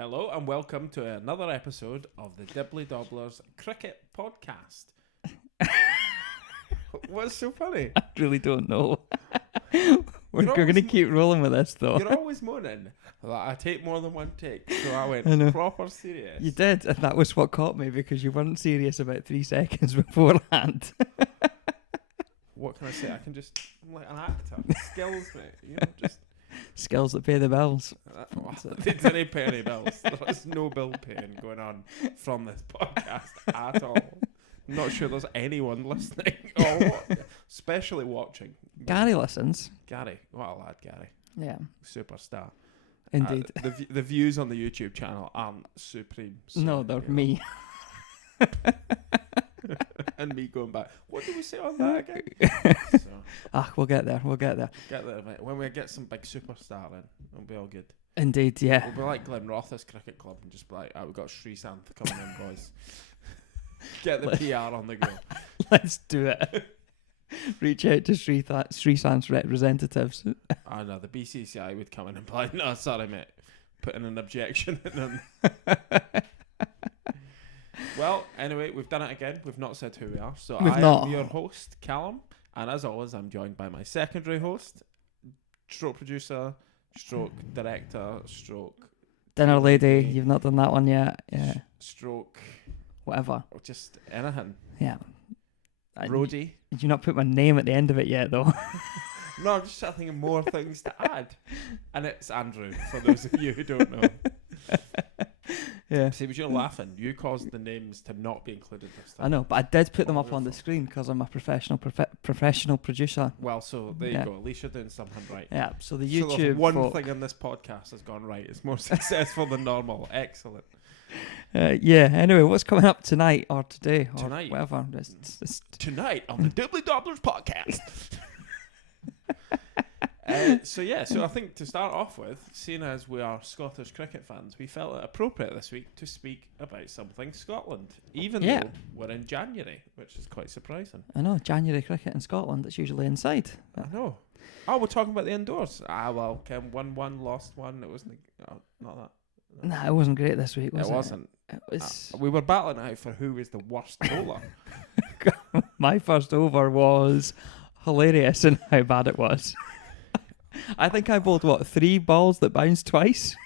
Hello and welcome to another episode of the Dibbly Dobblers Cricket Podcast. What's so funny? I really don't know. We're going to keep rolling with this, though. You're always moaning that I take more than one take, so I went proper serious. You did, and that was what caught me, because you weren't serious about 3 seconds beforehand. What can I say? I'm like an actor. Skills, mate. Just skills that pay the bills. They didn't pay any bills. There's no bill paying going on from this podcast at all. I'm not sure there's anyone listening or especially watching. Gary listens. Gary, what a lad, Gary. Yeah. Superstar. Indeed. The views on the YouTube channel aren't supreme. So, no, they're me. And me going back. What did we say on that again? We'll get there. Get there, mate. When we get some big superstar in, it'll be all good. Indeed, yeah. We'll be like Glenrothes Cricket Club and just be like, we've got Srisanth coming in, boys. Get the PR on the go. Let's do it. Reach out to Srisanth's representatives. I know, the BCCI would come in and be like, no, sorry, mate. Putting an objection in them. Well, anyway, we've done it again. We've not said who we are. So I am your host, Callum. And as always, I'm joined by my secondary host, stroke producer, stroke director, stroke dinner lady. You've not done that one yet. Yeah. Stroke whatever. Just anything. Yeah. Roadie. Did you not put my name at the end of it yet, though? No, I'm just thinking of more things to add. And it's Andrew, for those of you who don't know. Yeah. See, but you're laughing. You caused the names to not be included this time. I know, but I did put them up on the screen because I'm a professional producer. Well, so there you go. At least you're doing something right. Yeah, so the YouTube so one thing in this podcast has gone right. It's more successful than normal. Excellent. Yeah, anyway, what's coming up tonight or today or tonight. Whatever? Tonight on the Dibbly Dobblers Podcast. So I think to start off with, seeing as we are Scottish cricket fans, we felt it appropriate this week to speak about something Scotland, even though we're in January, which is quite surprising. I know, January cricket in Scotland, it's usually inside. I know. Oh, we're talking about the indoors. Well, Ken won one, lost one. It wasn't, not that. Nah, it wasn't great this week, was it? It wasn't. It was... we were battling out for who was the worst bowler. My first over was hilarious in how bad it was. I think I bowled 3 balls that bounced twice.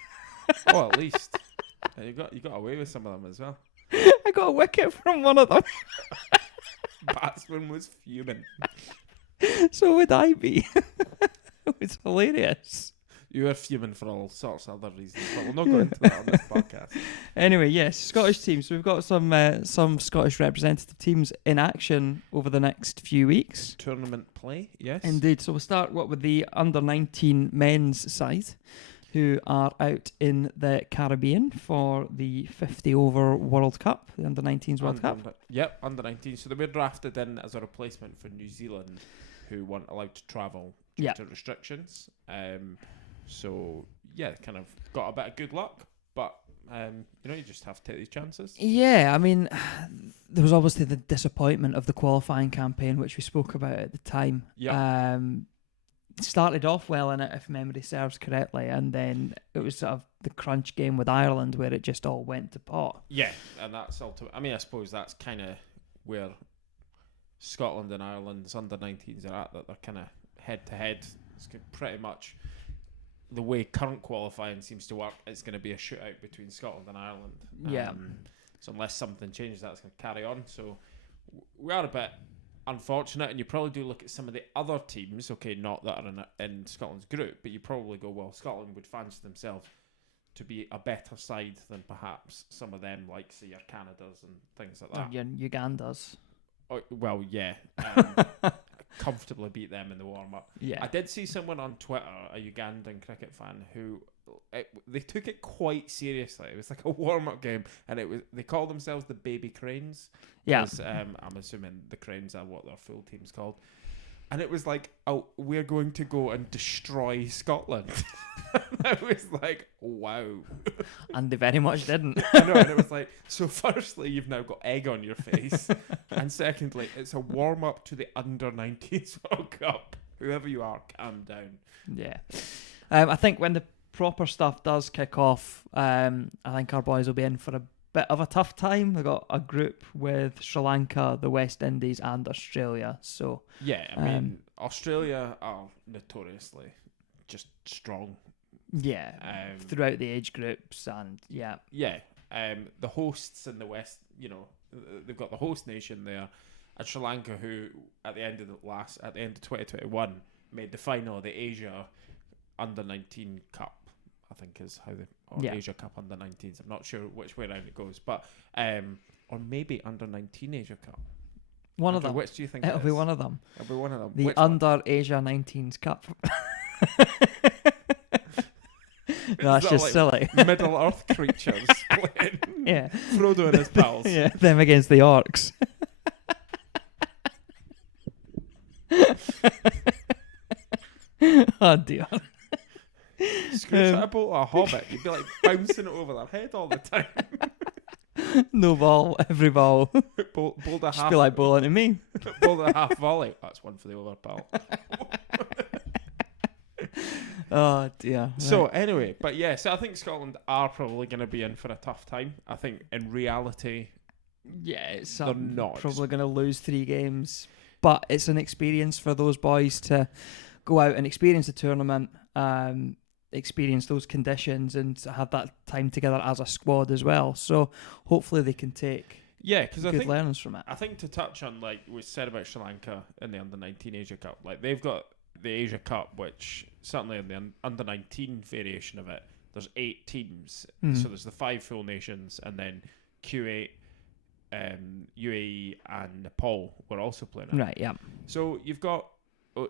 Oh, at least you got away with some of them as well. I got a wicket from one of them. Batsman was fuming. So would I be. It was hilarious. You were fuming for all sorts of other reasons, but we'll not go into that on this podcast. Anyway, yes, Scottish teams. So we've got some Scottish representative teams in action over the next few weeks. Tournament play, yes. Indeed. So we'll start with the under-19 men's side, who are out in the Caribbean for the 50-over World Cup, the under-19s World Cup. Under-19. So they were drafted in as a replacement for New Zealand, who weren't allowed to travel due to restrictions. So, kind of got a bit of good luck, but, you just have to take these chances. Yeah, I mean, there was obviously the disappointment of the qualifying campaign, which we spoke about at the time. Yeah. Started off well in it, if memory serves correctly, and then it was sort of the crunch game with Ireland where it just all went to pot. Yeah, and that's ultimately... I mean, I suppose that's kind of where Scotland and Ireland's under-19s are at, that they're kind of head-to-head. It's pretty much... the way current qualifying seems to work, it's going to be a shootout between Scotland and Ireland. Yeah. So unless something changes, that's going to carry on. So we are a bit unfortunate, and you probably do look at some of the other teams, not that are in Scotland's group, but you probably go, well, Scotland would fancy themselves to be a better side than perhaps some of them, like, say, your Canadas and things like that. Or your Ugandas. Oh, well, yeah. Comfortably beat them in the warm-up. Yeah. I did see someone on Twitter, a Ugandan cricket fan, who they took it quite seriously. It was like a warm-up game, and they called themselves the Baby Cranes. Yeah. I'm assuming the Cranes are what their full team's called. And it was like, oh, we're going to go and destroy Scotland. I was like, wow. And they very much didn't. I know, and it was like, so firstly, you've now got egg on your face. And secondly, it's a warm-up to the under-19s World Cup. Whoever you are, calm down. Yeah. I think when the proper stuff does kick off, I think our boys will be in for a bit of a tough time. They've got a group with Sri Lanka, the West Indies, and Australia. So yeah, I mean, Australia are notoriously just strong. Yeah, throughout the age groups, and yeah. The hosts in the West, they've got the host nation there, and Sri Lanka, who at the end of 2021 made the final of the Asia Under-19 Cup, I think is how Asia Cup Under-19s. I'm not sure which way around it goes, but or maybe Under-19 Asia Cup. One of them. Which do you think It'll be one of them. It'll be one of them. The Under Asia 19s Cup. That's just silly. Middle Earth creatures playing. Yeah. Frodo and his pals. Yeah, them against the orcs. Oh dear. Screw a boat or a hobbit, you'd be like bouncing it over their head all the time. No ball, every ball. Bowled a Just half. feel like bowling to me. Bowled a half volley. That's one for the over pal. Oh dear. So anyway, but yeah, so I think Scotland are probably going to be in for a tough time. I think in reality, it's they're not. Probably going to lose 3 games, but it's an experience for those boys to go out and experience the tournament, experience those conditions, and have that time together as a squad as well. So hopefully they can take because I think learnings from it. I think to touch on like we said about Sri Lanka in the Under-19 Asia Cup, like they've got the Asia Cup, which certainly in the Under-19 variation of it, there's 8 teams. So there's the 5 full nations, and then Kuwait, UAE, and Nepal were also playing it. Right. Yeah. So you've got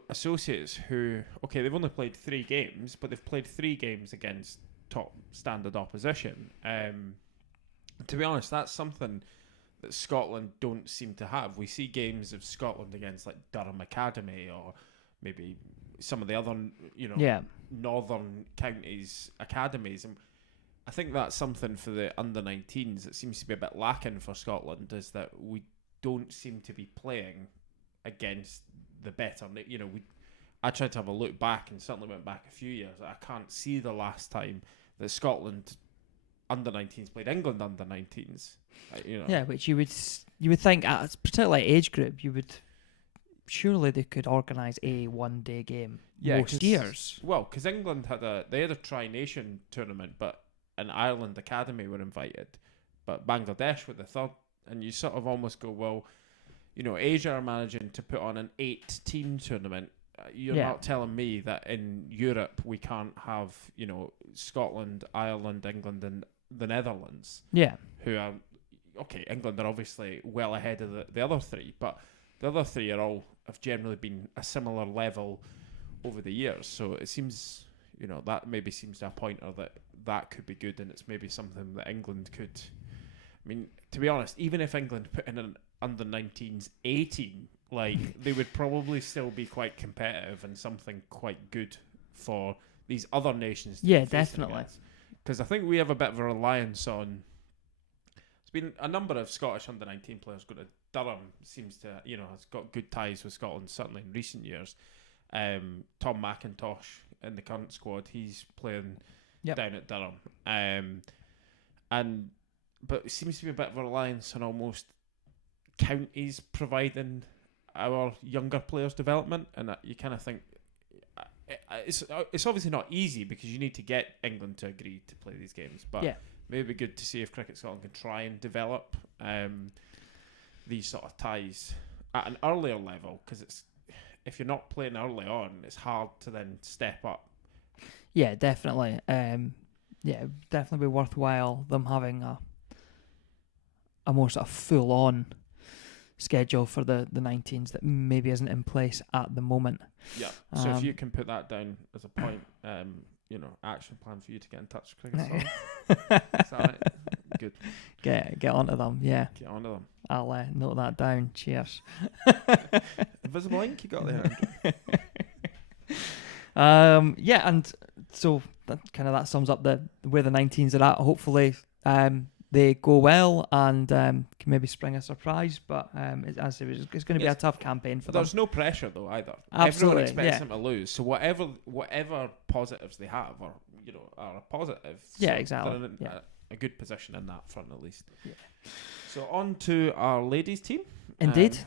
associates who, they've only played 3 games, but they've played 3 games against top standard opposition. To be honest, that's something that Scotland don't seem to have. We see games of Scotland against like Durham Academy or maybe some of the other, northern counties academies, and I think that's something for the under-19s that seems to be a bit lacking for Scotland, is that we don't seem to be playing against the better. I tried to have a look back and certainly went back a few years. I can't see the last time that Scotland under-19s played England under-19s. Yeah, which you would think, particularly age group, surely they could organise a one-day game most years. Well, because England had a Tri-Nation tournament, but an Ireland academy were invited, but Bangladesh were the third, and you sort of almost go, well, Asia are managing to put on an 8-team tournament. You're not telling me that in Europe we can't have, Scotland, Ireland, England, and the Netherlands. Yeah. Who are, England are obviously well ahead of the other 3, but the other 3 have generally been a similar level over the years. So it seems, that maybe seems to a pointer that could be good, and it's maybe something that England could. I mean, to be honest, even if England put in an under-19s A team, like they would probably still be quite competitive and something quite good for these other nations. Yeah, definitely. Because I think we have a bit of a reliance on. There's been a number of Scottish under-19 players go to Durham. Seems to has got good ties with Scotland certainly in recent years. Tom McIntosh in the current squad, he's playing down at Durham. But it seems to be a bit of a reliance on almost counties providing our younger players' development, and you kind of think it's obviously not easy because you need to get England to agree to play these games, but maybe it'd be good to see if Cricket Scotland can try and develop these sort of ties at an earlier level, because if you're not playing early on, it's hard to then step up. Yeah, definitely. Definitely be worthwhile them having a more sort of full-on schedule for the 19s that maybe isn't in place at the moment. Yeah. So if you can put that down as a point, action plan for you to get in touch with Cricket Scotland. Is that right? Good. Get onto them. Yeah. Get onto them. I'll note that down. Cheers. Invisible ink you got there. And so that sums up where the 19s are at. Hopefully, they go well and can maybe spring a surprise, but it's going to be a tough campaign for them. There's no pressure though either. Absolutely, Everyone expects them to lose, so whatever positives they have, or are a positive. Yeah, So exactly. they're in Yeah. a good position in that front at least. Yeah. So on to our ladies team. Indeed.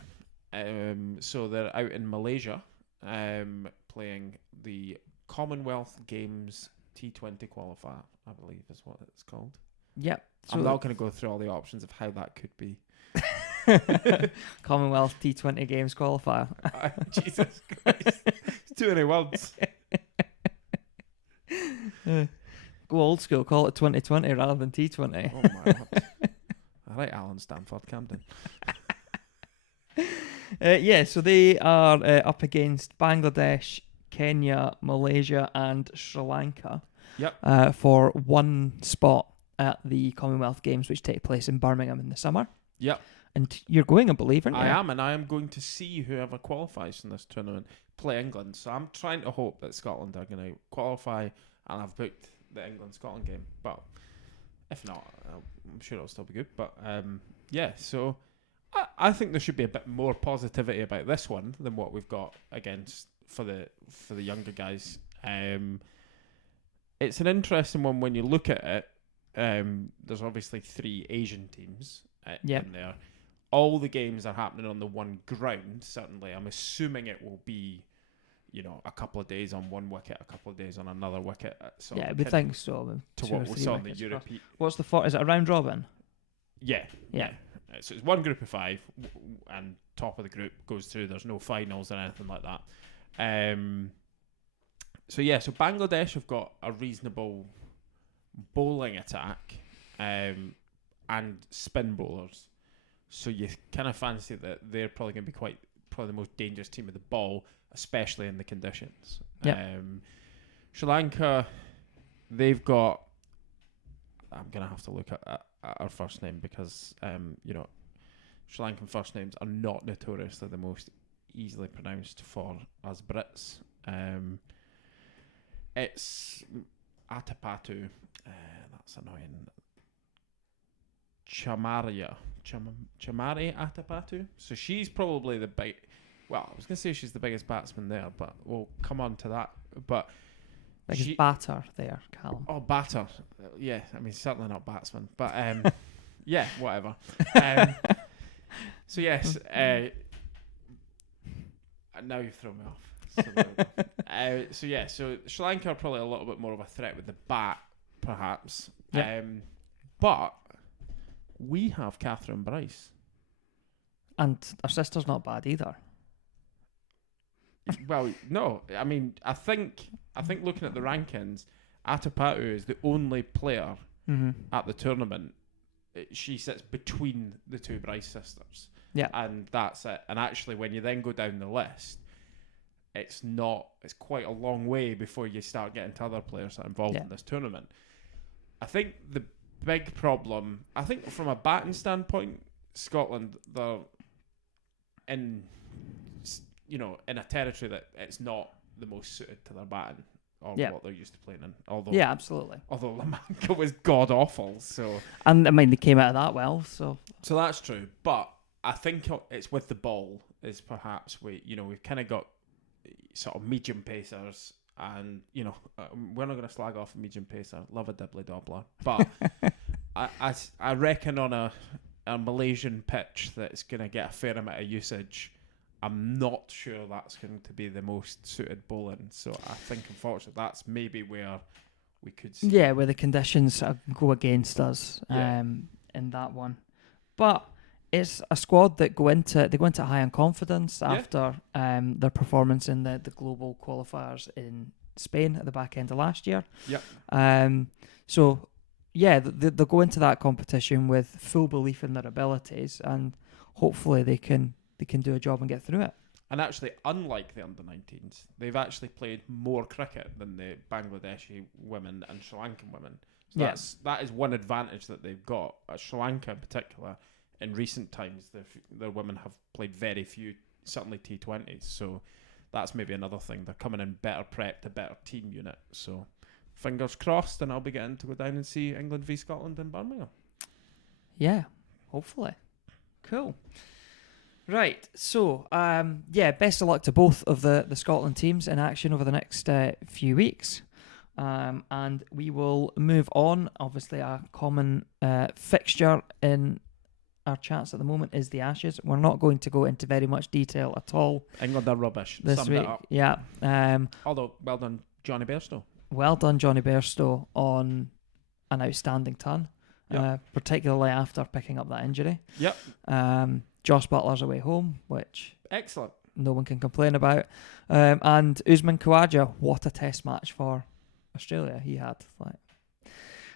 So they're out in Malaysia, playing the Commonwealth Games T20 qualifier, I believe is what it's called. Yep. I'm not going to go through all the options of how that could be. Commonwealth T20 Games qualifier. Jesus Christ. It's too many words. Go old school, call it 2020 rather than T20. Oh my God. All right, Alan Stanford, Camden. So they are up against Bangladesh, Kenya, Malaysia, and Sri Lanka. Yep. For one spot at the Commonwealth Games, which take place in Birmingham in the summer. Yep. And you're going, I believe, aren't you? I am, and I am going to see whoever qualifies in this tournament play England. So I'm trying to hope that Scotland are going to qualify, and I've booked the England-Scotland game. But if not, I'm sure it'll still be good. But so I think there should be a bit more positivity about this one than what we've got against for the younger guys. It's an interesting one when you look at it. There's obviously 3 Asian teams in there. All the games are happening on the one ground. Certainly, I'm assuming it will be, a couple of days on one wicket, a couple of days on another wicket. I would think so. To what we saw in the European. What's the is it a round robin? Yeah. So it's one group of 5, and top of the group goes through. There's no finals or anything like that. So Bangladesh have got a reasonable bowling attack and spin bowlers. So you kind of fancy that they're probably going to be probably the most dangerous team with the ball, especially in the conditions. Sri Lanka, they've got. I'm going to have to look at our first name because Sri Lankan first names are not notoriously the most easily pronounced for us Brits. It's Atapatu. That's annoying. Chamari Atapatu. So she's probably the big. Well, I was going to say she's the biggest batsman there, but we'll come on to that. But biggest batter there, Callum. Oh, batter. Yeah, I mean certainly not batsman, but yeah, whatever. So yes, now you've thrown me off. So Sri Lanka are probably a little bit more of a threat with the bat, perhaps. Yep. But we have Catherine Bryce. And our sister's not bad either. Well, no, I mean, I think looking at the rankings, Atapatu is the only player at the tournament. She sits between the 2 Bryce sisters. Yeah. And that's it. And actually, when you then go down the list, it's quite a long way before you start getting to other players that are involved in this tournament. I think the big problem, from a batting standpoint, Scotland, they're in a territory that it's not the most suited to their batting or what they're used to playing in. Absolutely. Although Lamanka was god awful, so. And I mean, they came out of that well, so. So that's true, but I think it's with the ball is perhaps we've kind of got sort of medium pacers, and we're not going to slag off a medium pacer. Love a dibbly dobbler, but I reckon on a Malaysian pitch that's going to get a fair amount of usage. I'm not sure that's going to be the most suited bowling. So I think, unfortunately, that's maybe where we could see. Yeah, where the conditions go against us in that one. But it's a squad that go into high on confidence after their performance in the global qualifiers in Spain at the back end of last year. Yep. So, they'll go into that competition with full belief in their abilities, and hopefully they can do a job and get through it. And actually, unlike the under-19s, they've actually played more cricket than the Bangladeshi women and Sri Lankan women. So that is one advantage that they've got. Sri Lanka in particular, in recent times, their women have played very few, certainly T20s. So that's maybe another thing. They're coming in better prepped, a better team unit. So fingers crossed, and I'll be getting to go down and see England v Scotland in Birmingham. Yeah, hopefully. Cool. Right, so, best of luck to both of the Scotland teams in action over the next few weeks. And we will move on. Obviously, a common fixture in our chats at the moment is the Ashes. We're not going to go into very much detail at all. England are rubbish. This Summed week. it up. Yeah. Although, well done, Johnny Bairstow. Well done, Johnny Bairstow, on an outstanding ton, particularly after picking up that injury. Yep. Josh Butler's away home, which Excellent. no one can complain about. And Usman Khawaja, what a test match for Australia he had.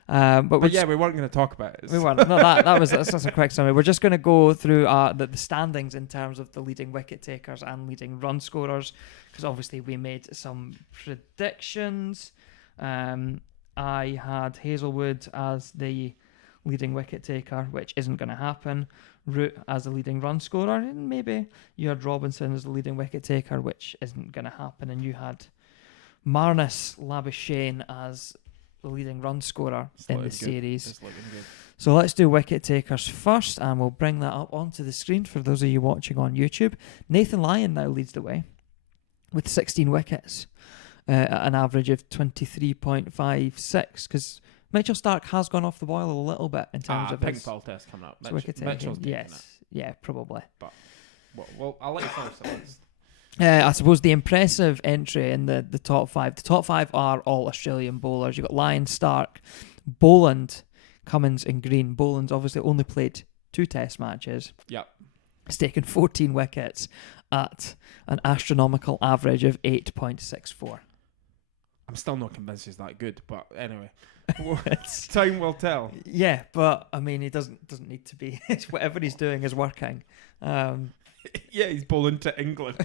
But we weren't going to talk about it. We weren't. No, that's just a quick summary. We're just going to go through the standings in terms of the leading wicket takers and leading run scorers, because obviously we made some predictions. I had Hazelwood as the leading wicket taker, which isn't going to happen. Root as the leading run scorer, and maybe you had Robinson as the leading wicket taker, which isn't going to happen. And you had Marnus Labuschagne as the leading run scorer in the series. It's looking good. So let's do wicket takers first, and we'll bring that up onto the screen for those of you watching on YouTube. Nathan Lyon now leads the way with 16 wickets at an average of 23.56, because Mitchell Starc has gone off the boil a little bit in terms of pink his ball test coming up. Mitchell's yes, yeah, probably. But well, I'll let you finish the list. I suppose the impressive entry in the top five. The top five are all Australian bowlers. You've got Lyon, Starc, Boland, Cummins, and Green. Boland's obviously only played 2 test matches. Yep. He's taken 14 wickets at an astronomical average of 8.64. I'm still not convinced he's that good, but anyway, time will tell. Yeah, but I mean, he doesn't need to be. Whatever he's doing is working. Yeah, he's bowling to England.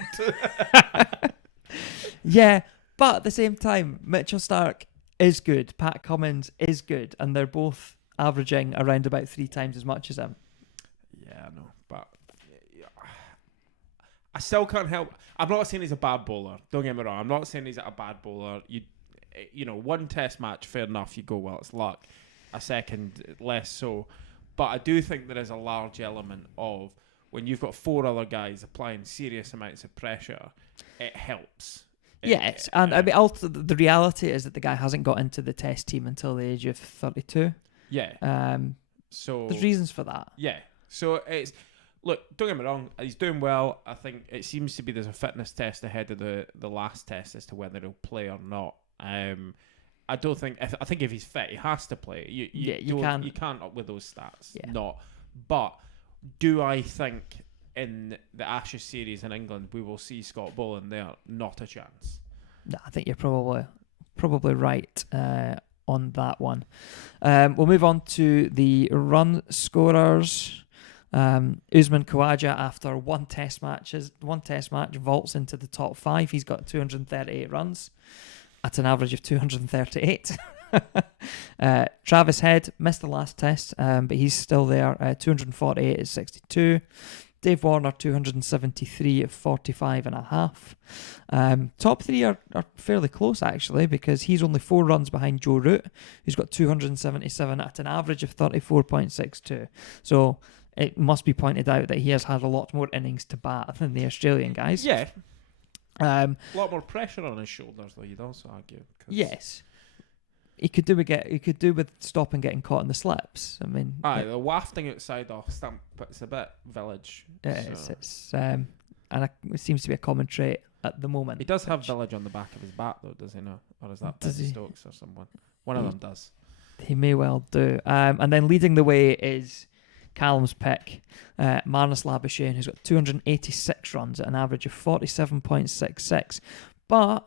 Yeah, but at the same time, Mitchell Starc is good, Pat Cummins is good, and they're both averaging around about 3 times as much as him. Yeah, I know, but I still can't help. I'm not saying he's a bad bowler. Don't get me wrong. I'm not saying he's a bad bowler. You know, 1 test match, fair enough. You go, well, it's luck. A second, less so. But I do think there is a large element of when you've got 4 other guys applying serious amounts of pressure, it helps. Yes, and I mean, the reality is that the guy hasn't got into the test team until the age of 32. Yeah. So there's reasons for that. Yeah. So it's look. Don't get me wrong. He's doing well. I think it seems to be there's a fitness test ahead of the last test as to whether he'll play or not. I don't think. I think if he's fit, he has to play. You can't up with those stats. Yeah. Not. But do I think in the Ashes series in England we will see Scott Boland there? Not a chance. No, I think you're probably right on that one. We'll move on to the run scorers. Usman Khawaja, after one test match, vaults into the top 5. He's got 238 runs at an average of 238. Travis Head missed the last test, but he's still there. 248 at 62. Dave Warner 273 at 45.5. Top 3 are fairly close actually, because he's only 4 runs behind Joe Root, who's got 277 at an average of 34.62. So it must be pointed out that he has had a lot more innings to bat than the Australian guys. Yeah. A lot more pressure on his shoulders, though. You'd also argue. Yes. He could do with stopping getting caught in the slips. I mean, the wafting outside off stump, but it's a bit village. Yeah, so. And it seems to be a common trait at the moment. He does have village on the back of his bat, though, does he not? Or is that Ben Stokes or someone? One of them does. He may well do. And then leading the way is Callum's pick, Marnus Labuschagne, who's got 286 runs at an average of 47.66. But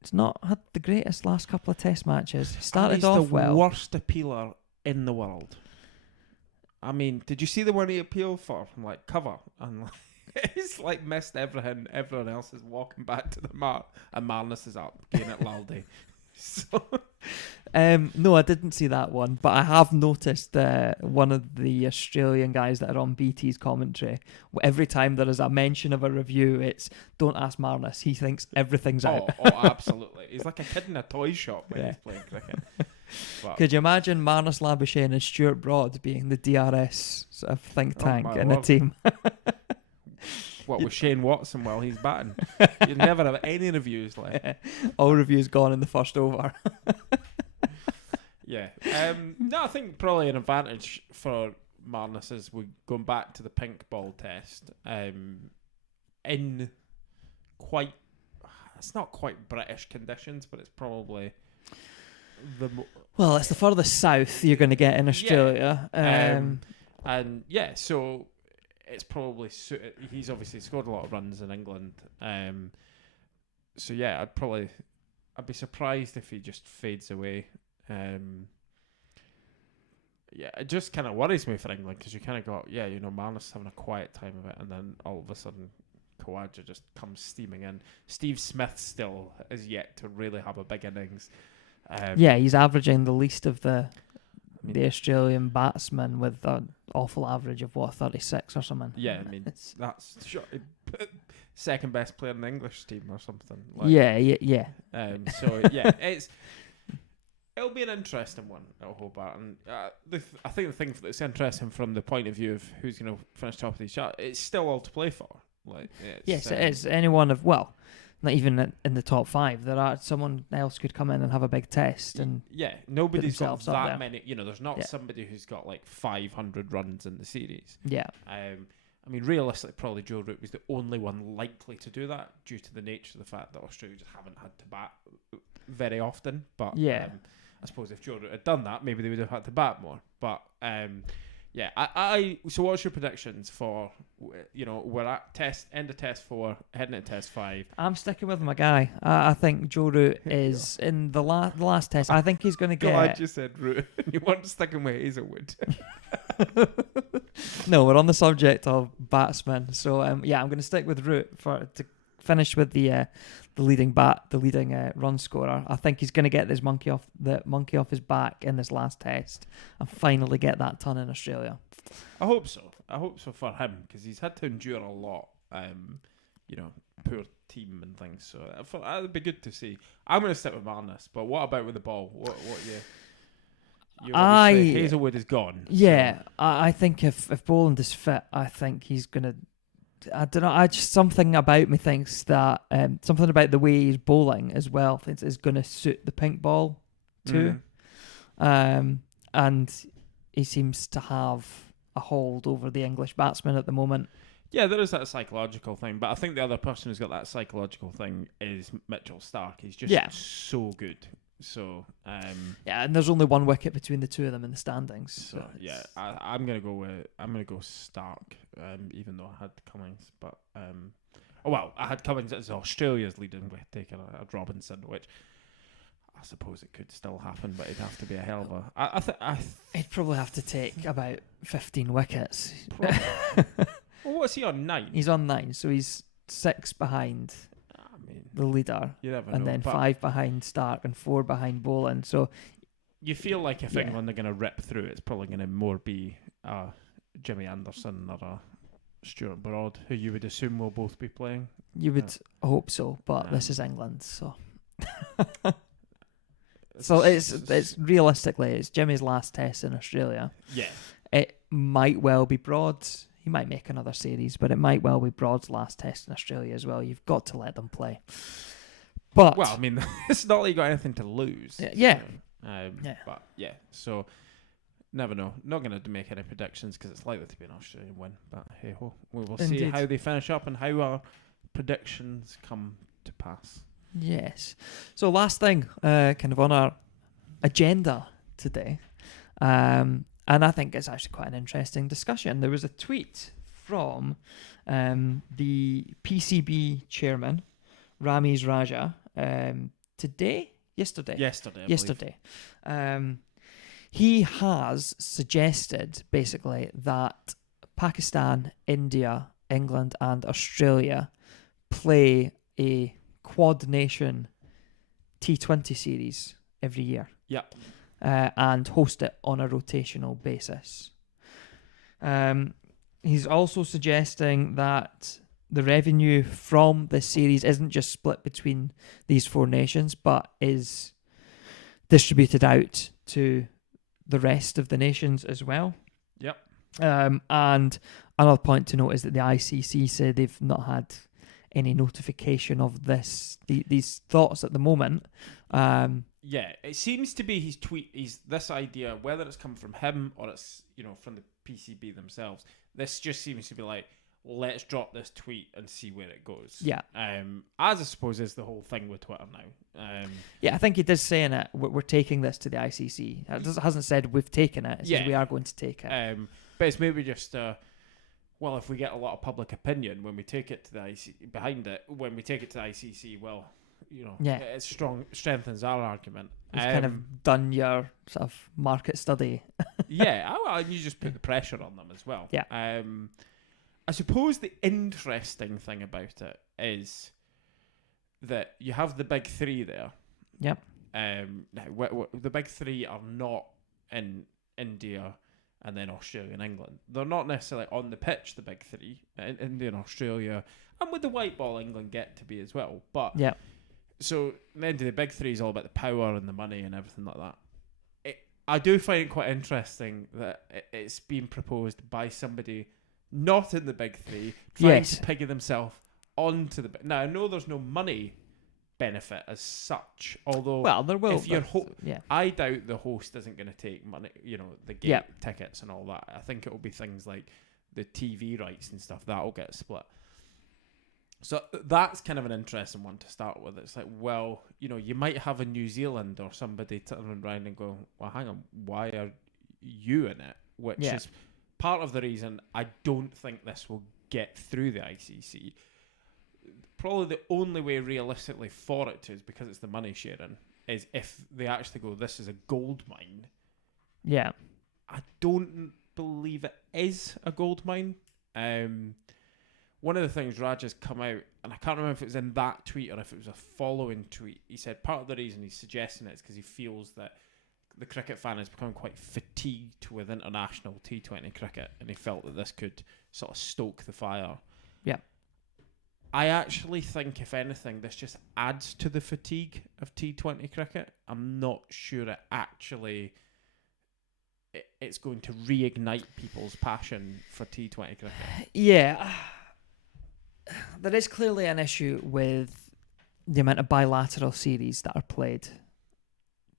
it's not had the greatest last couple of test matches. Started off well. He's the worst appealer in the world. I mean, did you see the one he appealed for from like cover? And he's like missed everything. Everyone else is walking back to the mat, and Marnus is up getting it laldy. So, no, I didn't see that one, but I have noticed one of the Australian guys that are on BT's commentary. Every time there is a mention of a review, it's don't ask Marnus. He thinks everything's out. Oh, absolutely. He's like a kid in a toy shop when he's playing cricket. But could you imagine Marnus Labuschagne and Stuart Broad being the DRS sort of think tank in a team? What, with Shane Watson while he's batting? You'd never have any reviews left. All reviews gone in the first over. Yeah. No, I think probably an advantage for Marnus is we're going back to the pink ball test. In quite, it's not quite British conditions, but it's probably well, it's the furthest south you're going to get in Australia. And yeah, so it's probably he's obviously scored a lot of runs in England. So yeah, I'd be surprised if he just fades away. Yeah, it just kind of worries me for England because you kind of got, Marnus having a quiet time of it, and then all of a sudden Khawaja just comes steaming in. Steve Smith still is yet to really have a big innings. He's averaging the least of the Australian batsmen with an awful average of 36 or something. Yeah, I mean that's second best player in the English team or something. Yeah. So yeah, it'll be an interesting one at Hobart, and I think the thing that's interesting from the point of view of who's going to finish top of these charts, it's still all to play for. Yes, it is. Anyone not even in the top 5. Someone else could come in and have a big test, and nobody's got that many. There's not somebody who's got like 500 runs in the series. Yeah. I mean, realistically, probably Joe Root was the only one likely to do that due to the nature of the fact that Australia just haven't had to bat very often. But I suppose if Joe Root had done that, maybe they would have had to bat more. But so what's your predictions for, we're at end of test 4, heading into test 5. I'm sticking with my guy. I think Joe Root is in the last test. I think he's going to get... I just said Root. You weren't sticking with Hazelwood. No, we're on the subject of batsmen. So, I'm going to stick with Root to finish with the leading run scorer. I think he's going to get this monkey off his back in this last test and finally get that ton in Australia. I hope so for him, because he's had to endure a lot. Poor team and things. So it'd be good to see. I'm going to stick with Marnus, but what about with the ball? What Hazelwood is gone. Yeah, so. I think if Boland is fit, I think he's going to. I don't know. Something about me thinks that something about the way he's bowling as well is going to suit the pink ball too, and he seems to have a hold over the English batsman at the moment. Yeah, there is that psychological thing, but I think the other person who's got that psychological thing is Mitchell Starc. He's just so good. So and there's only one wicket between the two of them in the standings. So I'm gonna go Starc, even though I had Cummins, but I had Cummins as Australia's leading with taking a Robinson, which I suppose it could still happen, but it'd have to be a hell of a. He'd probably have to take about 15 wickets. Well, what's he on, 9? He's on 9, so he's 6 behind the leader, and then 5 behind Starc and 4 behind Boland. So you feel like if England are going to rip through, it's probably going to more be Jimmy Anderson or a Stuart Broad, who you would assume will both be playing. You would hope so, but this is England, so. So it's realistically it's Jimmy's last test in Australia. Yeah, it might well be Broad. He might make another series, but it might well be Broad's last test in Australia as well. You've got to let them play. But well, I mean, it's not like you got anything to lose. Yeah. But yeah, so never know. Not going to make any predictions because it's likely to be an Australian win. But hey ho, we will see how they finish up and how our predictions come to pass. Yes. So last thing, kind of on our agenda today, and I think it's actually quite an interesting discussion. There was a tweet from the PCB Chairman, Ramiz Raja, yesterday. He has suggested basically that Pakistan, India, England, and Australia play a Quad Nation T20 series every year. Yep. And host it on a rotational basis. He's also suggesting that the revenue from this series isn't just split between these 4 nations, but is distributed out to the rest of the nations as well. Yep. And another point to note is that the ICC said they've not had any notification of these thoughts at the moment. Yeah, it seems to be he's this idea, whether it's come from him or it's, from the PCB themselves. This just seems to be like, let's drop this tweet and see where it goes. Yeah. As I suppose is the whole thing with Twitter now. Yeah, I think he does say in it, we're taking this to the ICC. It hasn't said we've taken it. It says we are going to take it. But it's maybe just, if we get a lot of public opinion when we take it to the ICC, behind it, when we take it to the ICC, it strengthens our argument. You've kind of done your sort of market study. Yeah, and you just put the pressure on them as well. Yeah. I suppose the interesting thing about it is that you have the big three there. Yep. Now, the big three are not in India and then Australia and England. They're not necessarily on the pitch, the big three. In India and Australia, and with the white ball, England get to be as well. But yeah. So, at the end of the big three is all about the power and the money and everything like that. I do find it quite interesting that it's being proposed by somebody not in the big three, trying to piggy themselves onto the... Now, I know there's no money benefit as such, although... Well, there will. If you're I doubt the host isn't going to take money, the gate tickets and all that. I think it will be things like the TV rights and stuff, that'll get split. So that's kind of an interesting one to start with. It's like, well, you might have a New Zealand or somebody turning around and go, well, hang on, why are you in it? Which is part of the reason I don't think this will get through the ICC. Probably the only way realistically for it to is because it's the money sharing, is if they actually go, this is a gold mine. Yeah. I don't believe it is a gold mine. One of the things Raja's come out, and I can't remember if it was in that tweet or if it was a following tweet, he said part of the reason he's suggesting it is because he feels that the cricket fan has become quite fatigued with international T20 cricket, and he felt that this could sort of stoke the fire. Yeah. I actually think, if anything, this just adds to the fatigue of T20 cricket. I'm not sure it actually... It's going to reignite people's passion for T20 cricket. Yeah. There is clearly an issue with the amount of bilateral series that are played.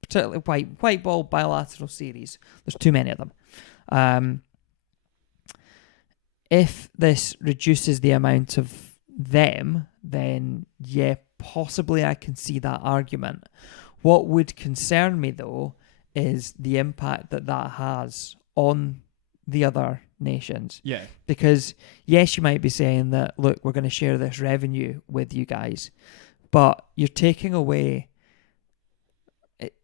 Particularly white ball bilateral series. There's too many of them. If this reduces the amount of them, then possibly I can see that argument. What would concern me, though, is the impact that has on the other nations. Yeah. Because, yes, you might be saying that, look, we're going to share this revenue with you guys, but you're taking away...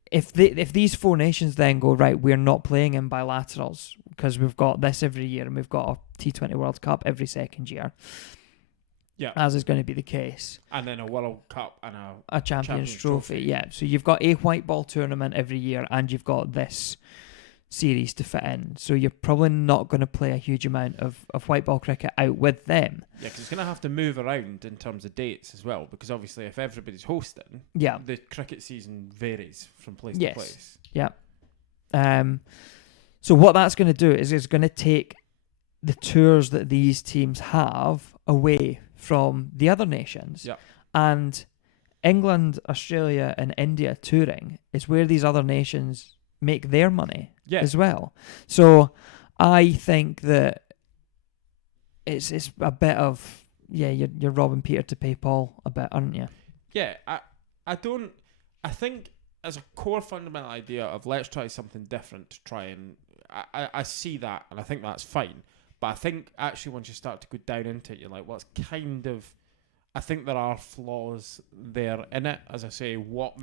If these four nations then go, right, we're not playing in bilaterals because we've got this every year and we've got a T20 World Cup every second year, as is going to be the case. And then a World Cup and a Champions Trophy. Yeah, so you've got a white ball tournament every year and you've got this series to fit in. So you're probably not going to play a huge amount of white ball cricket out with them. Yeah, because it's going to have to move around in terms of dates as well, because obviously if everybody's hosting, the cricket season varies from place to place. Yeah. So what that's going to do is it's going to take the tours that these teams have away from the other nations. Yeah. And England, Australia and India touring is where these other nations make their money as well. So I think that it's a bit of you're robbing Peter to pay Paul a bit, aren't you? Yeah, I think as a core fundamental idea of let's try something different to try and I see that and I think that's fine. But I think actually once you start to go down into it, you're like, well, it's kind of... I think there are flaws there in it. As I say, what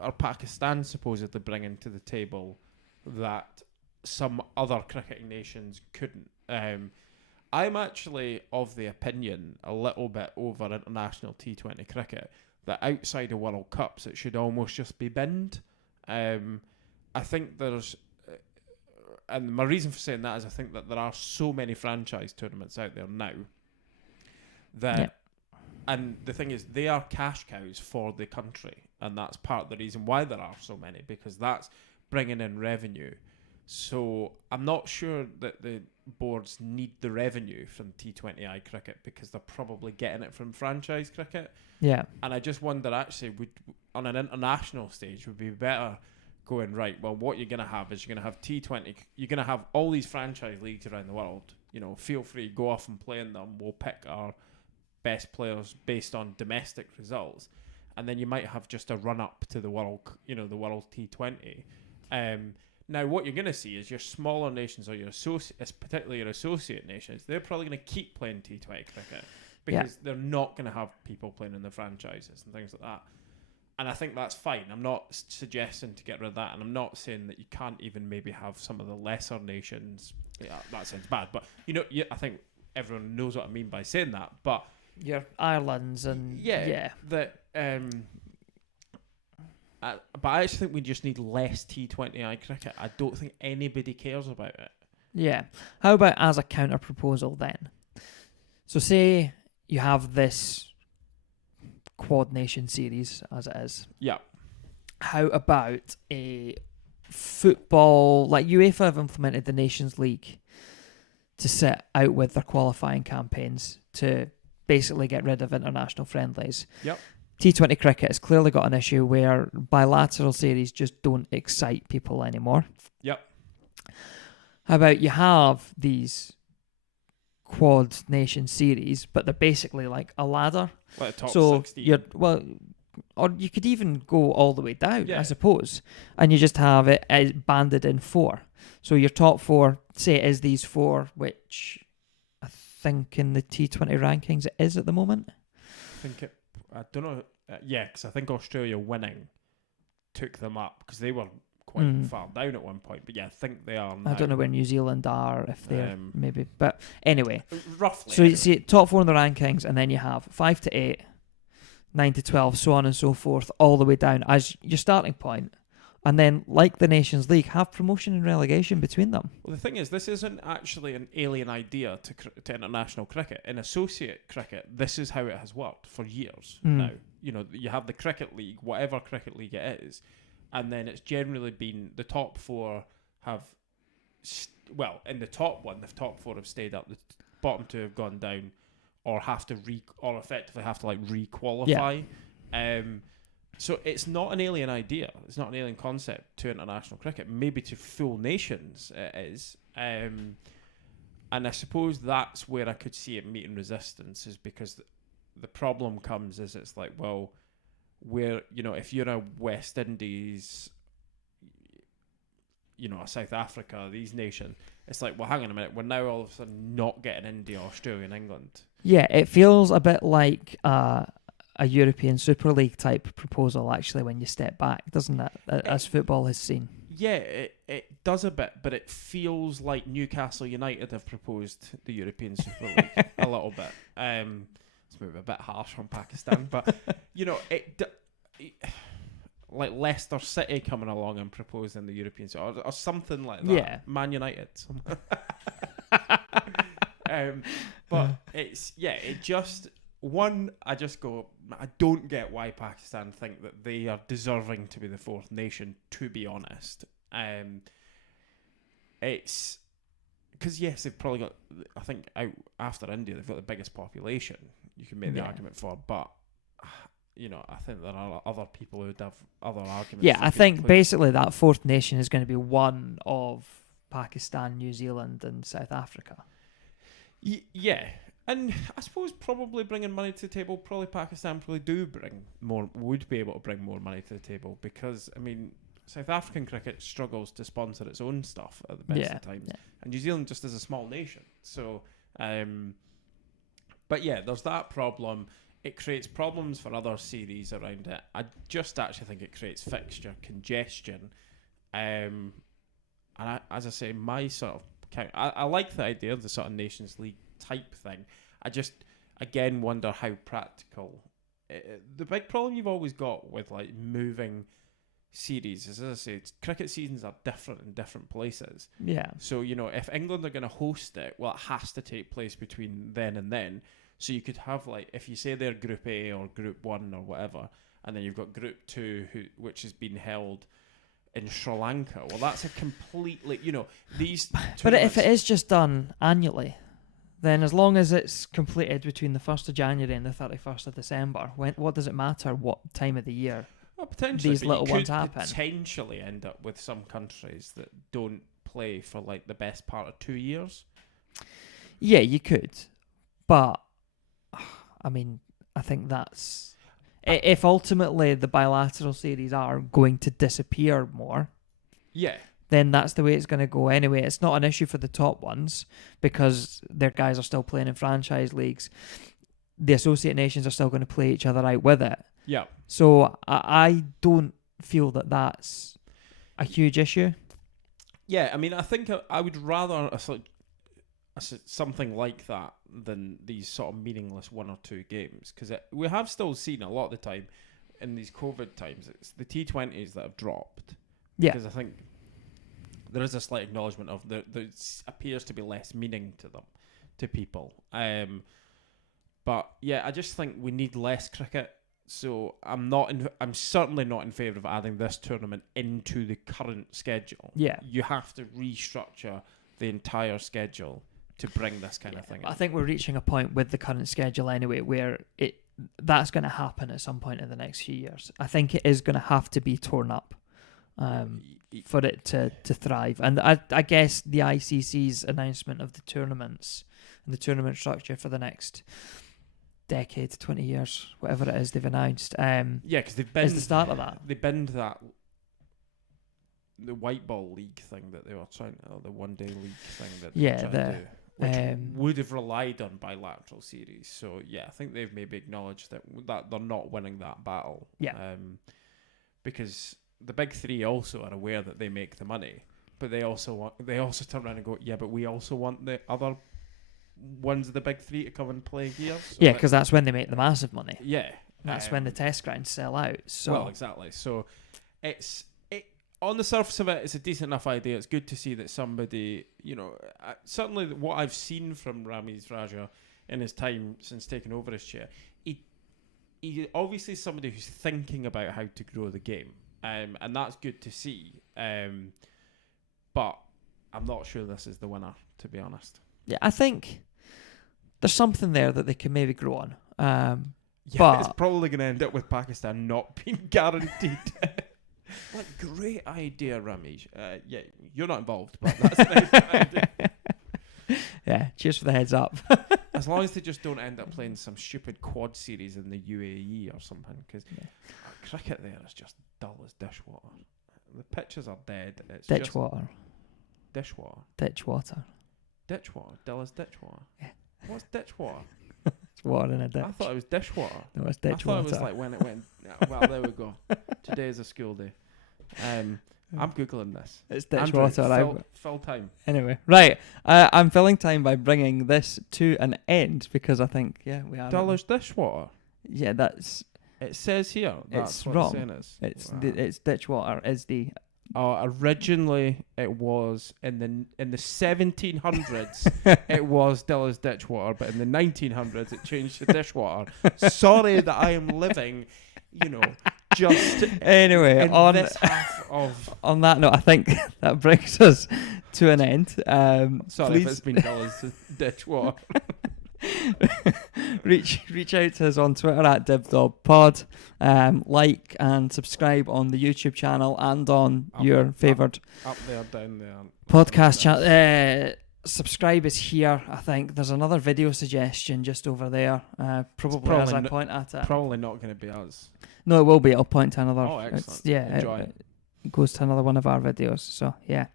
are Pakistan supposedly bringing to the table that some other cricketing nations couldn't? I'm actually of the opinion, a little bit over international T20 cricket, that outside of World Cups, it should almost just be binned. I think there's... And my reason for saying that is I think that there are so many franchise tournaments out there now that, and the thing is, they are cash cows for the country, and that's part of the reason why there are so many, because that's bringing in revenue. So I'm not sure that boards need the revenue from T20I cricket because they're probably getting it from franchise cricket. Yeah. And I just wonder, actually, would on an international stage would be better going, right, well, what you're going to have is you're going to have T20, you're going to have all these franchise leagues around the world. You know, feel free, go off and play in them. We'll pick our best players based on domestic results. And then you might have just a run-up to the world, the world T20. Now, what you're going to see is your smaller nations or particularly your associate nations, they're probably going to keep playing T20 cricket because they're not going to have people playing in the franchises and things like that. And I think that's fine. I'm not suggesting to get rid of that, and I'm not saying that you can't even maybe have some of the lesser nations. Yeah, that sounds bad, but I think everyone knows what I mean by saying that. But your Irelands and but I actually think we just need less T20I cricket. I don't think anybody cares about it. Yeah. How about as a counter proposal then? So say you have this Quad Nation series as it is. Yeah. How about a football, like UEFA have implemented the Nations League to sit out with their qualifying campaigns to basically get rid of international friendlies. Yep. T20 cricket has clearly got an issue where bilateral series just don't excite people anymore. Yep. How about you have these Quad Nation series, but they're basically like a ladder. Like a top so 16. Or you could even go all the way down, I suppose, and you just have it as banded in 4. So your top 4, say it is these 4, which I think in the T20 rankings it is at the moment. I don't know. Because I think Australia winning took them up because they were quite far down at one point. But I think they are now. I don't know where New Zealand are, if they're maybe. But anyway. Roughly. So you see top 4 in the rankings, and then you have 5 to 8, 9 to 12, so on and so forth, all the way down as your starting point. And then, like the Nations League, have promotion and relegation between them. Well, the thing is, this isn't actually an alien idea to international cricket. In associate cricket, this is how it has worked for years now. You have the cricket league, whatever cricket league it is, and then it's generally been the top 4 have, in the top one, the top 4 have stayed up. The bottom 2 have gone down, or have to effectively have to re-qualify. So it's not an alien idea. It's not an alien concept to international cricket. Maybe to full nations it is. And I suppose that's where I could see it meeting resistance, is because the problem comes is it's like, well, if you're a West Indies, a South Africa, these nations, it's like, well, hang on a minute, we're now all of a sudden not getting India, Australia and England. Yeah, it feels a bit like a European Super League type proposal, actually, when you step back, doesn't it? As football has seen. Yeah, it does a bit, but it feels like Newcastle United have proposed the European Super League a little bit. It's maybe a bit harsh on Pakistan, but like Leicester City coming along and proposing the European or something like that. Yeah. Man United. But it just. One, I don't get why Pakistan think that they are deserving to be the 4th nation, to be honest. It's because, yes, they've probably got, I think, after India, they've got the biggest population you can make the argument for, but, I think there are other people who would have other arguments. Yeah, I think basically that 4th nation is going to be one of Pakistan, New Zealand, and South Africa. Yeah. And I suppose probably bringing money to the table, probably Pakistan would be able to bring more money to the table because, South African cricket struggles to sponsor its own stuff at the best of times. Yeah. And New Zealand just is a small nation. So, but there's that problem. It creates problems for other series around it. I just actually think it creates fixture congestion. And as I say, my sort of I like the idea of the sort of Nations League type thing. I just again wonder how practical. The big problem you've always got with like moving series is, as I say, cricket seasons are different in different places. Yeah. So if England are going to host it, well, it has to take place between then and then. So you could have like, if you say they're Group A or Group 1 or whatever, and then you've got Group 2, which has been held in Sri Lanka. Well, that's a completely, these. But if it is just done annually, then as long as it's completed between the 1st of January and the 31st of December, what does it matter what time of the year potentially these little ones happen? Potentially end up with some countries that don't play for like the best part of 2 years. Yeah, you could, but I mean, I think that's if ultimately the bilateral series are going to disappear more. Yeah. Then that's the way it's going to go anyway. It's not an issue for the top ones because their guys are still playing in franchise leagues. The associate nations are still going to play each other out with it. Yeah. So I don't feel that that's a huge issue. Yeah, I mean, I think I would rather something like that than these sort of meaningless 1 or 2 games, because we have still seen a lot of the time in these COVID times, it's the T20s that have dropped. Yeah. Because I think there is a slight acknowledgement of there appears to be less meaning to them, to people. But yeah, I just think we need less cricket. So I'm certainly not in favour of adding this tournament into the current schedule. Yeah. You have to restructure the entire schedule to bring this kind of thing in. I think we're reaching a point with the current schedule anyway where that's going to happen at some point in the next few years. I think it is going to have to be torn up for it to thrive. And I guess the ICC's announcement of the tournaments and the tournament structure for the next decade, 20 years, whatever it is they've announced. Because they've is the start of that. They binned that the white ball league thing that they were trying, or the 1 day league thing that they were trying to do, which would have relied on bilateral series. So yeah, I think they've maybe acknowledged that they're not winning that battle. Yeah. Because the big three also are aware that they make the money, but they also turn around and go, yeah, but we also want the other ones of the big three to come and play here. So yeah, because that's when they make the massive money. Yeah. That's when the test grounds sell out. So well, exactly. So on the surface of it, it's a decent enough idea. It's good to see that somebody, certainly what I've seen from Ramiz Raja in his time since taking over his chair, he obviously is somebody who's thinking about how to grow the game, and that's good to see. But I'm not sure this is the winner, to be honest. Yeah, I think there's something there that they can maybe grow on. Yeah, but it's probably going to end up with Pakistan not being guaranteed. Like, great idea, Ramiz. Yeah, you're not involved, but that's a nice idea. Yeah, cheers for the heads up. As long as they just don't end up playing some stupid quad series in the UAE or something, because cricket there is just dull as dishwater. The pitches are dead. It's Ditchwater. Dishwater. Ditchwater. Ditchwater. Dull as ditchwater. Yeah. What's ditchwater? It's water in a ditch. I thought it was dishwater. No, it's I ditchwater. thought it was like when it went. Well, there we go. Today is a school day. I'm Googling this. It's ditchwater. Fill time. Anyway, right. I'm filling time by bringing this to an end because I think, we are. Dull as dishwater. Yeah, that's. It says here. That's It's what wrong. It's saying is. It's ditchwater is the. Originally, it was in the 1700s. It was dull as ditchwater, but in the 1900s, it changed to dishwater. Sorry that I am living, just anyway on this half of. On that note, I think that brings us to an end. Sorry if it's been dull as ditchwater. reach out to us on Twitter at DibDobPod. Like and subscribe on the YouTube channel and on your favoured up there, down there podcast channel. Subscribe is here. I think there's another video suggestion just over there. Probably as I point at it. Probably not going to be us. No, it will be. I'll point to another. Oh, excellent. It goes to another one of our videos. So yeah.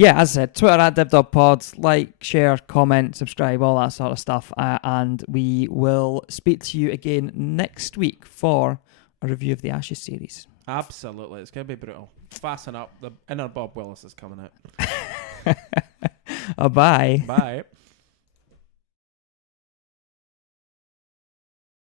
As I said, Twitter at DibDobPod, like, share, comment, subscribe, all that sort of stuff. And we will speak to you again next week for a review of the Ashes series. Absolutely. It's going to be brutal. Fasten up. The inner Bob Willis is coming out. Bye. Bye.